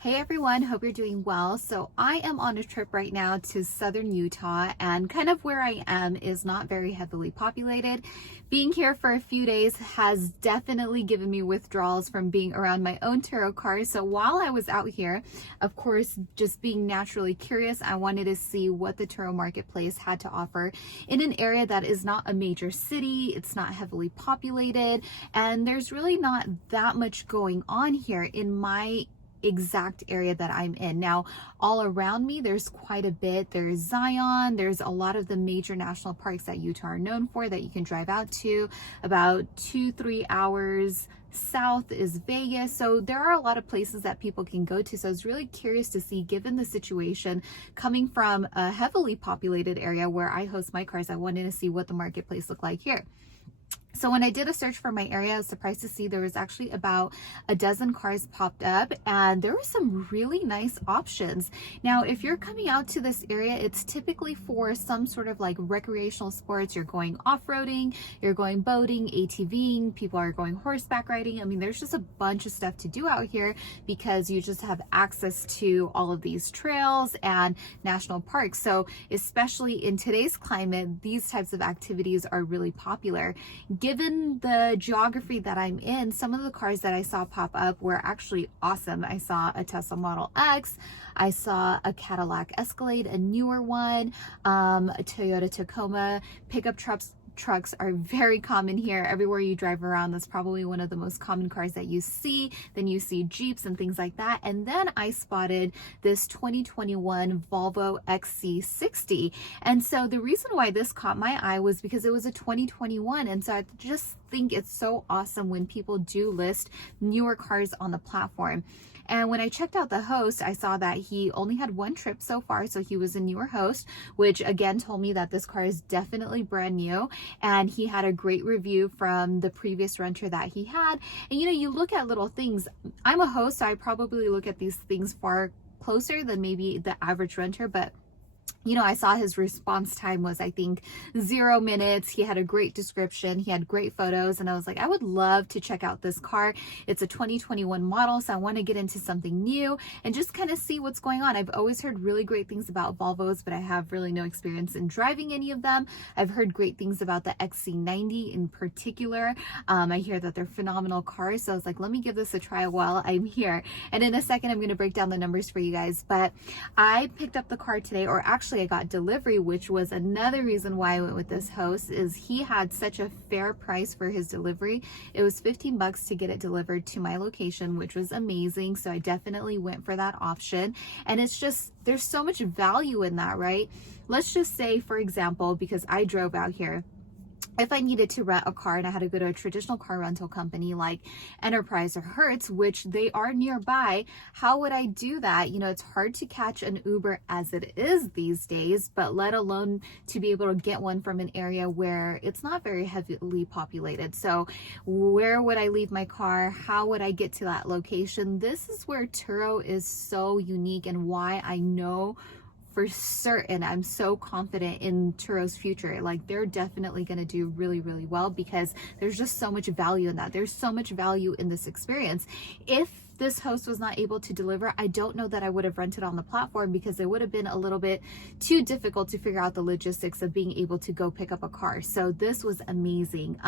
Hey everyone, hope you're doing well. So I am on a trip right now to southern Utah, and kind of where I am is not very heavily populated. Being here for a few days has definitely given me withdrawals from being around my own Turo car. So while I was out here, of course, just being naturally curious, I wanted to see what the Turo marketplace had to offer in an area that is not a major city, it's not heavily populated, and there's really not that much going on here in my exact area that I'm in. Now, all around me, there's quite a bit. There's Zion, there's a lot of the major national parks that Utah are known for that you can drive out to. About 2-3 hours south is Vegas. So there are a lot of places that people can go to. So I was really curious to see, given the situation, coming from a heavily populated area where I host my cars, I wanted to see what the marketplace looked like here. So when I did a search for my area, I was surprised to see there was actually about a dozen cars popped up, and there were some really nice options. Now, if you're coming out to this area, it's typically for some sort of like recreational sports. You're going off-roading, you're going boating, ATVing, people are going horseback riding. I mean, there's just a bunch of stuff to do out here because you just have access to all of these trails and national parks. So especially in today's climate, these types of activities are really popular. Given the geography that I'm in, some of the cars that I saw pop up were actually awesome. I saw a Tesla Model X, I saw a Cadillac Escalade, a newer one, a Toyota Tacoma. Pickup trucks are very common here. Everywhere you drive around, that's probably one of the most common cars that you see. Then you see Jeeps and things like that. And then I spotted this 2021 Volvo XC60. And so the reason why this caught my eye was because it was a 2021. And so I just think it's so awesome when people do list newer cars on the platform. And when I checked out the host, I saw that he only had one trip so far. So he was a newer host, which again told me that this car is definitely brand new. And he had a great review from the previous renter that he had. And you look at little things. I'm a host, so I probably look at these things far closer than maybe the average renter, but I saw his response time was, I think, 0 minutes. He had a great description. He had great photos. And I was like, I would love to check out this car. It's a 2021 model. So I want to get into something new and just kind of see what's going on. I've always heard really great things about Volvos, but I have really no experience in driving any of them. I've heard great things about the XC90 in particular. I hear that they're phenomenal cars. So I was like, let me give this a try while I'm here. And in a second, I'm going to break down the numbers for you guys. But I picked up the car today, or actually I got delivery, which was another reason why I went with this host. Is he had such a fair price for his delivery. It was $15 to get it delivered to my location, which was amazing. So I definitely went for that option. And it's just, there's so much value in that, right? Let's just say, for example, because I drove out here, if I needed to rent a car and I had to go to a traditional car rental company like Enterprise or Hertz, which they are nearby, how would I do that? It's hard to catch an Uber as it is these days, but let alone to be able to get one from an area where it's not very heavily populated. So where would I leave my car? How would I get to that location? This is where Turo is so unique, and why I know for certain I'm so confident in Turo's future. Like, they're definitely going to do really, really well because there's just so much value in that. There's so much value in this experience. If this host was not able to deliver, I don't know that I would have rented on the platform because it would have been a little bit too difficult to figure out the logistics of being able to go pick up a car. So this was amazing.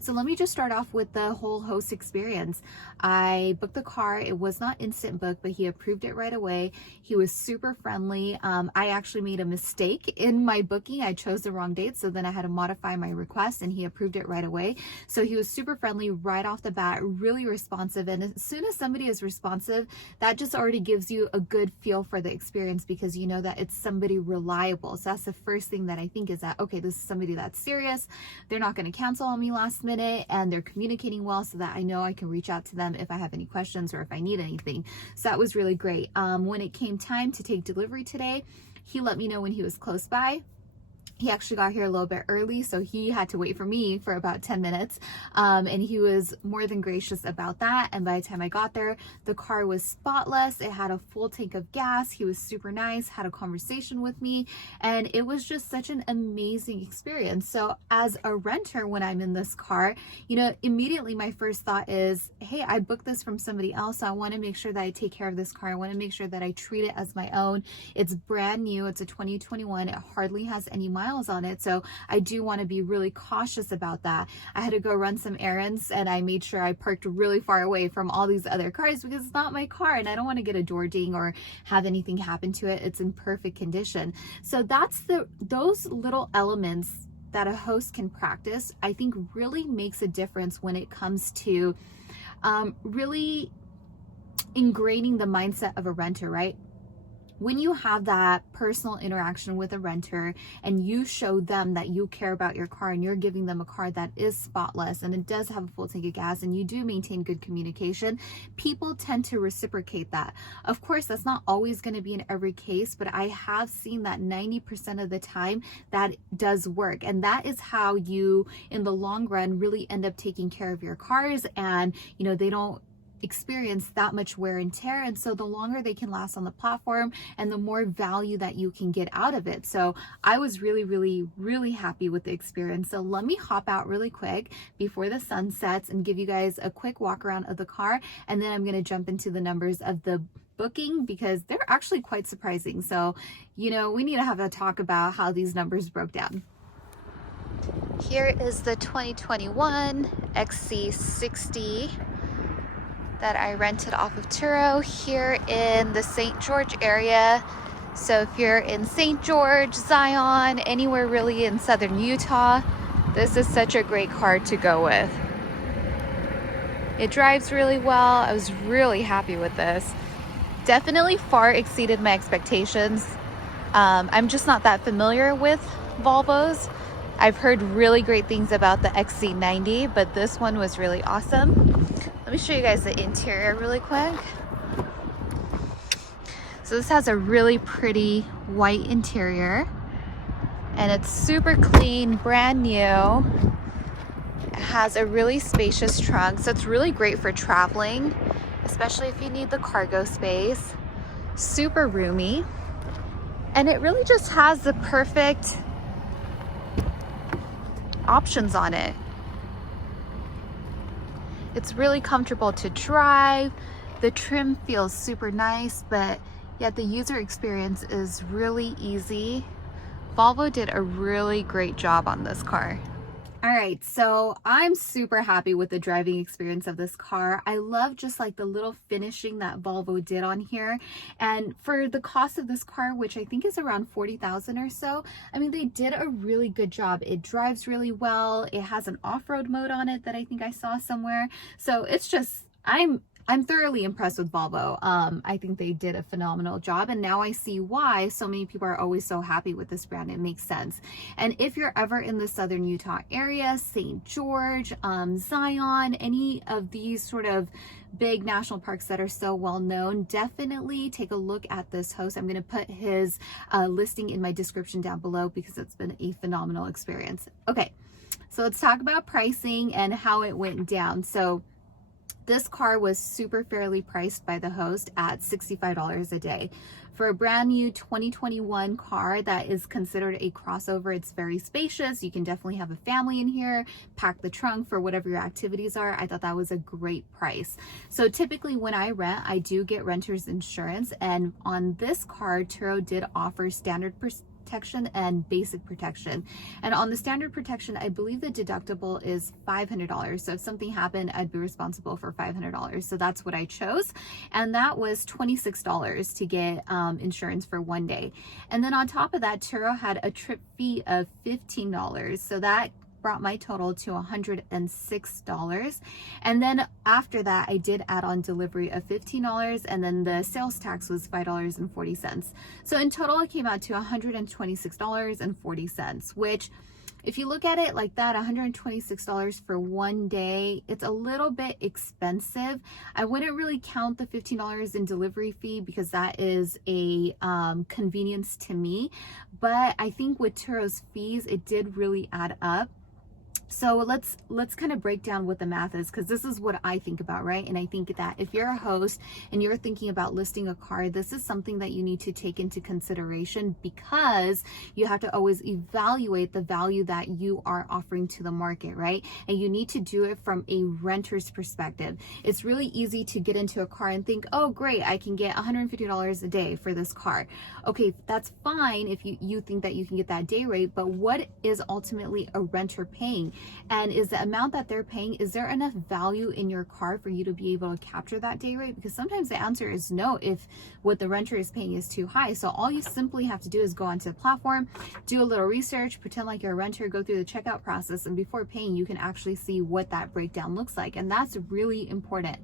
So let me just start off with the whole host experience. I booked the car. It was not instant book, but he approved it right away. He was super friendly. I actually made a mistake in my booking. I chose the wrong date, so then I had to modify my request, and he approved it right away. So he was super friendly right off the bat, really responsive. And as soon as somebody is responsive, that just already gives you a good feel for the experience because you know that it's somebody reliable. So that's the first thing that I think is that, okay, this is somebody that's serious. They're not going to cancel on me last minute, and they're communicating well so that I know I can reach out to them if I have any questions or if I need anything. So that was really great. When it came time to take delivery today, he let me know when he was close by. He actually got here a little bit early, so he had to wait for me for about 10 minutes. And he was more than gracious about that. And by the time I got there, the car was spotless. It had a full tank of gas. He was super nice, had a conversation with me, and it was just such an amazing experience. So as a renter, when I'm in this car, you know, immediately my first thought is, hey, I booked this from somebody else. So I want to make sure that I take care of this car. I want to make sure that I treat it as my own. It's brand new. It's a 2021. It hardly has any miles on it, so I do want to be really cautious about that. I had to go run some errands, and I made sure I parked really far away from all these other cars because it's not my car, and I don't want to get a door ding or have anything happen to it. It's in perfect condition. So that's those little elements that a host can practice, I think really makes a difference when it comes to really ingraining the mindset of a renter, right? When you have that personal interaction with a renter and you show them that you care about your car and you're giving them a car that is spotless and it does have a full tank of gas and you do maintain good communication, people tend to reciprocate that. Of course, that's not always going to be in every case, but I have seen that 90% of the time that does work. And that is how you, in the long run, really end up taking care of your cars, and, you know, they don't experience that much wear and tear, and so the longer they can last on the platform and the more value that you can get out of it. So I was really happy with the experience. So let me hop out really quick before the sun sets and give you guys a quick walk around of the car, and then I'm going to jump into the numbers of the booking because they're actually quite surprising. So, you know, we need to have a talk about how these numbers broke down. Here is the 2021 XC60 that I rented off of Turo here in the St. George area. So if you're in St. George, Zion, anywhere really in southern Utah, this is such a great car to go with. It drives really well. I was really happy with this. Definitely far exceeded my expectations. I'm just not that familiar with Volvos. I've heard really great things about the XC90, but this one was really awesome. Let me show you guys the interior really quick. So this has a really pretty white interior, and it's super clean, brand new. It has a really spacious trunk, so it's really great for traveling, especially if you need the cargo space. Super roomy, and it really just has the perfect options on it. It's really comfortable to drive. The trim feels super nice, but yet the user experience is really easy. Volvo did a really great job on this car. All right, so I'm super happy with the driving experience of this car. I love just like the little finishing that Volvo did on here. And for the cost of this car, which I think is around $40,000 or so, I mean, they did a really good job. It drives really well. It has an off-road mode on it that I think I saw somewhere. So it's just, I'm thoroughly impressed with Volvo. I think they did a phenomenal job, and now I see why so many people are always so happy with this brand. It makes sense. And if you're ever in the southern Utah area, St. George, Zion, any of these sort of big national parks that are so well known, definitely take a look at this host. I'm going to put his listing in my description down below because it's been a phenomenal experience. Okay, so let's talk about pricing and how it went down. So this car was super fairly priced by the host at $65 a day. For a brand new 2021 car that is considered a crossover, it's very spacious. You can definitely have a family in here, pack the trunk for whatever your activities are. I thought that was a great price. So typically when I rent, I do get renter's insurance. And on this car, Turo did offer standard protection and basic protection. And on the standard protection, I believe the deductible is $500. So if something happened, I'd be responsible for $500. So that's what I chose. And that was $26 to get insurance for one day. And then on top of that, Turo had a trip fee of $15. So that brought my total to $106. And then after that, I did add on delivery of $15, and then the sales tax was $5.40. So in total, it came out to $126.40, which if you look at it like that, $126 for one day, it's a little bit expensive. I wouldn't really count the $15 in delivery fee because that is a convenience to me. But I think with Turo's fees, it did really add up. So let's kind of break down what the math is, because this is what I think about, right? And I think that if you're a host and you're thinking about listing a car, this is something that you need to take into consideration, because you have to always evaluate the value that you are offering to the market, right? And you need to do it from a renter's perspective. It's really easy to get into a car and think, oh great, I can get $150 a day for this car. Okay, that's fine if you think that you can get that day rate, but what is ultimately a renter paying? And is the amount that they're paying, is there enough value in your car for you to be able to capture that day rate? Because sometimes the answer is no, if what the renter is paying is too high. So all you simply have to do is go onto the platform, do a little research, pretend like you're a renter, go through the checkout process, and before paying, you can actually see what that breakdown looks like. And that's really important.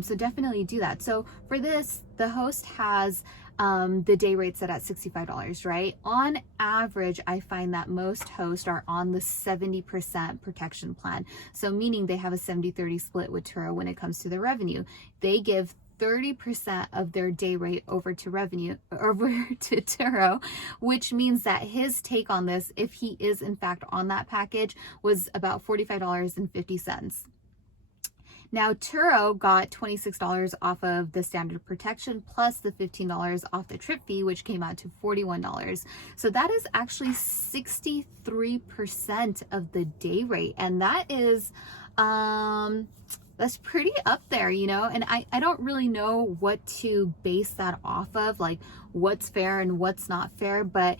So definitely do that. So for this, the host has the day rate set at $65, right? On average, I find that most hosts are on the 70% protection plan. So meaning they have a 70-30 split with Turo when it comes to the revenue. They give 30% of their day rate over to Turo, which means that his take on this, if he is in fact on that package, was about $45.50. Now, Turo got $26 off of the standard protection plus the $15 off the trip fee, which came out to $41. So that is actually 63% of the day rate. And that is, that's pretty up there, you know, and I don't really know what to base that off of, like what's fair and what's not fair, but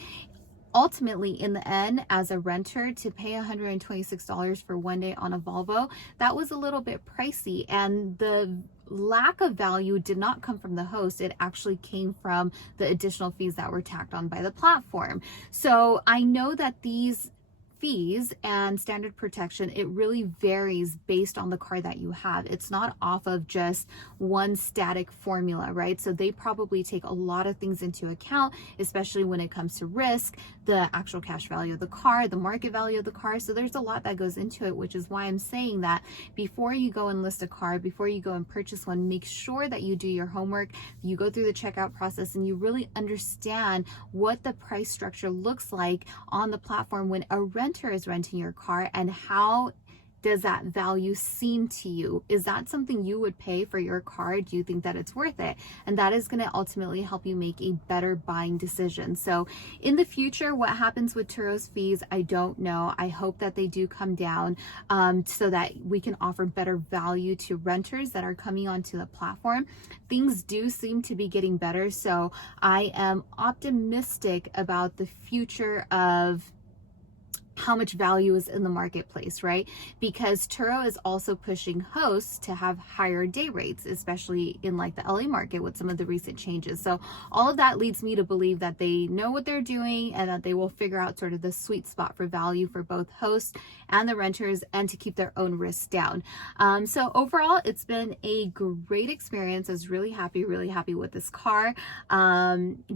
ultimately, in the end, as a renter, to pay $126 for one day on a Volvo, that was a little bit pricey. And the lack of value did not come from the host. It actually came from the additional fees that were tacked on by the platform. So I know that these fees and standard protection, it really varies based on the car that you have. It's not off of just one static formula, right? So they probably take a lot of things into account, especially when it comes to risk, the actual cash value of the car, the market value of the car. So there's a lot that goes into it, which is why I'm saying that before you go and list a car, before you go and purchase one, make sure that you do your homework, you go through the checkout process, and you really understand what the price structure looks like on the platform when a renter is renting your car, and how does that value seem to you? Is that something you would pay for your car? Do you think that it's worth it? And that is going to ultimately help you make a better buying decision. So in the future, what happens with Turo's fees, I don't know. I hope that they do come down so that we can offer better value to renters that are coming onto the platform. Things do seem to be getting better. So I am optimistic about the future of how much value is in the marketplace, right? Because Turo is also pushing hosts to have higher day rates, especially in like the LA market with some of the recent changes. So all of that leads me to believe that they know what they're doing and that they will figure out sort of the sweet spot for value for both hosts and the renters, and to keep their own risks down. So overall, it's been a great experience. I was really happy with this car.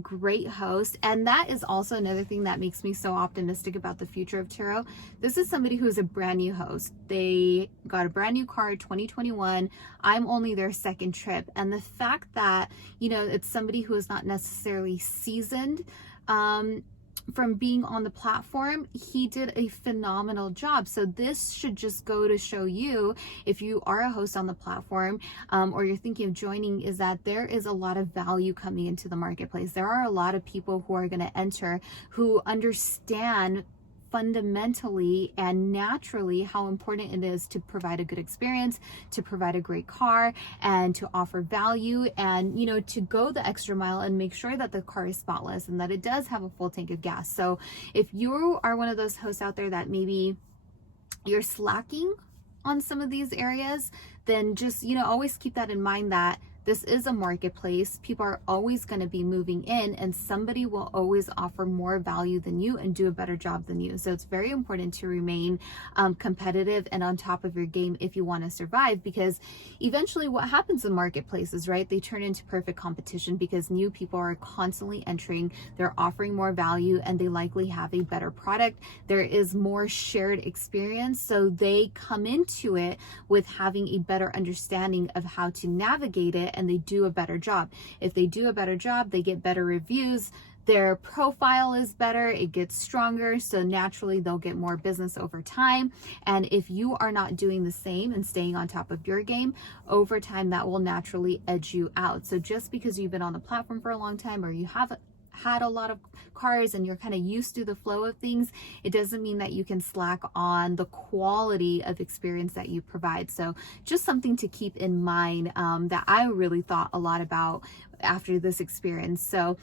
Great host. And that is also another thing that makes me so optimistic about the future of Turo. This is somebody who is a brand new host. They got a brand new car 2021. I'm only their second trip. And the fact that, you know, it's somebody who is not necessarily seasoned, from being on the platform, he did a phenomenal job. So this should just go to show you, if you are a host on the platform, or you're thinking of joining, is that there is a lot of value coming into the marketplace. There are a lot of people who are going to enter who understand fundamentally and naturally how important it is to provide a good experience, to provide a great car, and to offer value, and, you know, to go the extra mile and make sure that the car is spotless and that it does have a full tank of gas. So if you are one of those hosts out there that maybe you're slacking on some of these areas, then just, you know, always keep that in mind, that this is a marketplace. People are always going to be moving in, and somebody will always offer more value than you and do a better job than you. So it's very important to remain competitive and on top of your game if you want to survive, because eventually what happens in marketplaces, right? They turn into perfect competition because new people are constantly entering, they're offering more value, and they likely have a better product. There is more shared experience, so they come into it with having a better understanding of how to navigate it, and they do a better job. If they do a better job, they get better reviews, their profile is better, it gets stronger, so naturally they'll get more business over time. And if you are not doing the same and staying on top of your game, over time that will naturally edge you out. So just because you've been on the platform for a long time, or you have had a lot of cars and you're kind of used to the flow of things, it doesn't mean that you can slack on the quality of experience that you provide. So just something to keep in mind that I really thought a lot about after this experience. So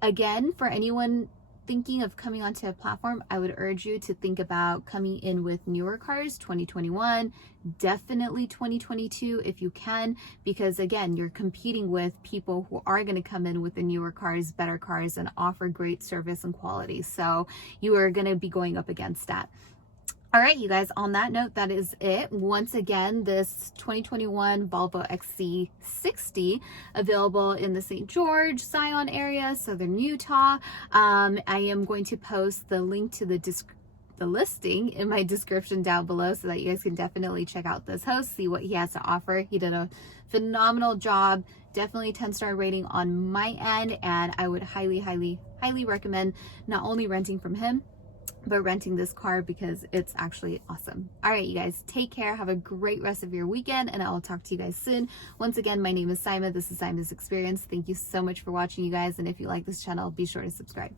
again, for anyone thinking of coming onto a platform, I would urge you to think about coming in with newer cars, 2021, definitely 2022 if you can, because again, you're competing with people who are going to come in with the newer cars, better cars, and offer great service and quality. So you are going to be going up against that. All right, you guys, on that note, that is it. Once again, this 2021 Volvo XC60 available in the St. George, Zion area, Southern Utah. I am going to post the link to the listing in my description down below so that you guys can definitely check out this host, see what he has to offer. He did a phenomenal job, definitely 10-star rating on my end, and I would highly, highly, highly recommend not only renting from him, but renting this car because it's actually awesome. All right, you guys, take care. Have a great rest of your weekend, and I will talk to you guys soon. Once again, my name is Saimah. This is Saimah's Experience. Thank you so much for watching, you guys. And if you like this channel, be sure to subscribe.